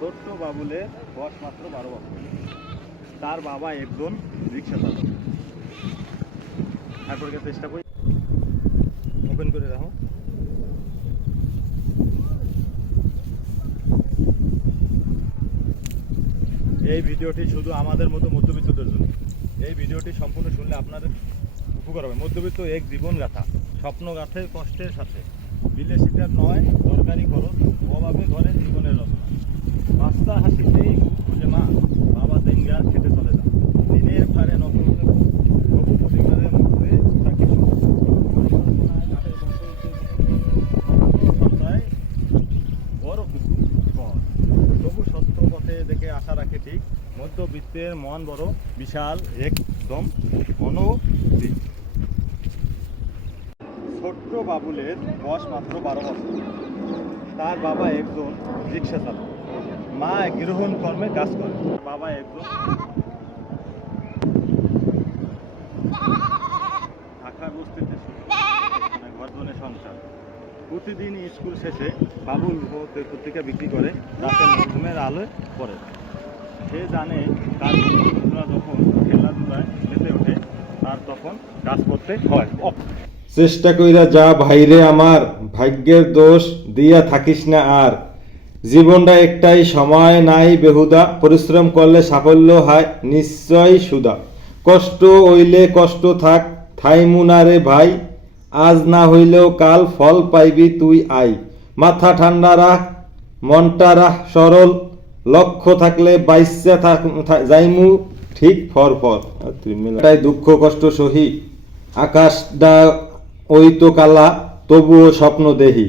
ছোট্ট বাবুলের বয়স মাত্র বারো বছর। তার বাবা একজন রিক্সা চালক ঠাকুরকে চেষ্টা করি। ওপেন করে রাখো। এই ভিডিওটি শুধু আমাদের মতো মধ্যবিত্তদের জন্য। এই ভিডিওটি সম্পূর্ণ শুনলে আপনাদের উপকার হবে। মধ্যবিত্ত এক জীবন গাথা স্বপ্ন গাথে কষ্টের সাথে। বিলাসিতা নয়, দরকারি খরচ। অভাবে ঘরে জীবনের মধ্যবিত্তের মন বড়, বিশাল, একদম অনুদিক ছোট্ট বাবুলের বয়স মাত্র বারো বছর। তার বাবা একজন রিক্সা চালক। মা গৃহণ কর্মে কাজ করে। বাবা একজন ঢাকা বস্তিতে মানে ঘরজনে সংসার। প্রতিদিন স্কুল শেষে বাবুল পত্রিকা বিক্রি করে রাতে ঘুমের আলোয় পড়ে। সে জানে তার বন্ধুরা যখন খেলাধুলায় মেতে ওঠে, তার তখন কাজ করতে হয়। চেষ্টা কইরা যা ভাইরে আমার, ভাগ্যের দোষ দিয়া থাকিস না আর। জীবনটা একটাই, সময় নাই, বেহুদা। পরিশ্রম করলে সাফল্য হয়, নিশ্চয় সুদা। কষ্ট হইলে কষ্ট থাক থাইমুনারে ভাই। আজ না হইলেও কাল ফল পাইবি তুই আই। মাথা ঠান্ডা রাখ, মনটা রাখ সরল। লক্ষ্য থাকলে বাইসা থাক যাইমু ঠিক ফর ফর। তাই দুঃখ কষ্ট সহি আকাশটা ওই তো কালা, তবুও স্বপ্ন দেহি।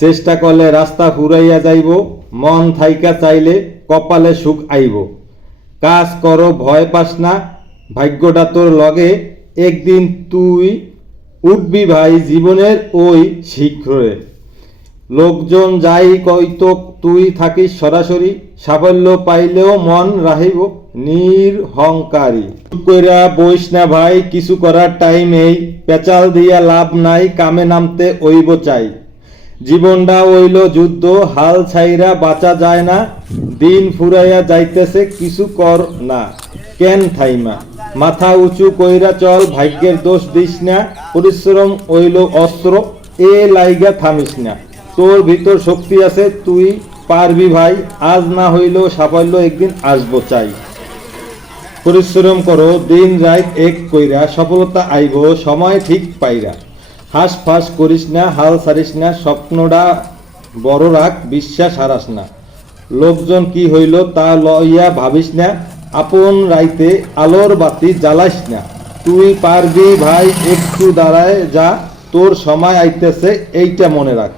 চেষ্টা করলে রাস্তা ফুরাইয়া যাইব, মন থাইকা চাইলে কপালে সুখ আইব। কাজ করো, ভয় পাস না, ভাগ্যটা তোর লগে, একদিন তুই উঠবি ভাই জীবনের ওই শীঘ্রে লোকজন যাই কইতো তুই থাকিস সরাসরি সাফল্য পাইলেও মন রাহিব নির্হংকারী। কইরা বইস না ভাই, কিছু করার টাইম এই পেঁচাল দিয়া লাভ নাই, কামে নামতে ওইব চাই। জীবনটা ওইল যুদ্ধ, হাল ছাইরা বাঁচা যায় না। দিন ফুরাইয়া যাইতেছে, কিছু কর না। কেন থাইমা মাথা উঁচু কইরা চল, ভাগ্যের দোষ দিস না। পরিশ্রম ওইল অস্ত্র, এ লাইগা থামিস না। তোর ভিতর শক্তি আছে, তুই পারবি ভাই, আজ না হইলেও সাফল্য একদিন আসব চাই। পরিশ্রম করো, দিন রাত এক কইরা সফলতা আইব, সময় ঠিক পাইরা। হাস ফাস করিস না, হাল ছাড়িস না স্বপ্নটা বড় রাখ, বিশ্বাস হারাস না। লোকজন কি হইল তা লইয়া ভাবিস না, আপন রাইতে আলোর বাতি জ্বালাইস না। তুই পারবি ভাই, একটু দাঁড়ায় যা, তোর সময় আইতেছে, এইটা মনে রাখ।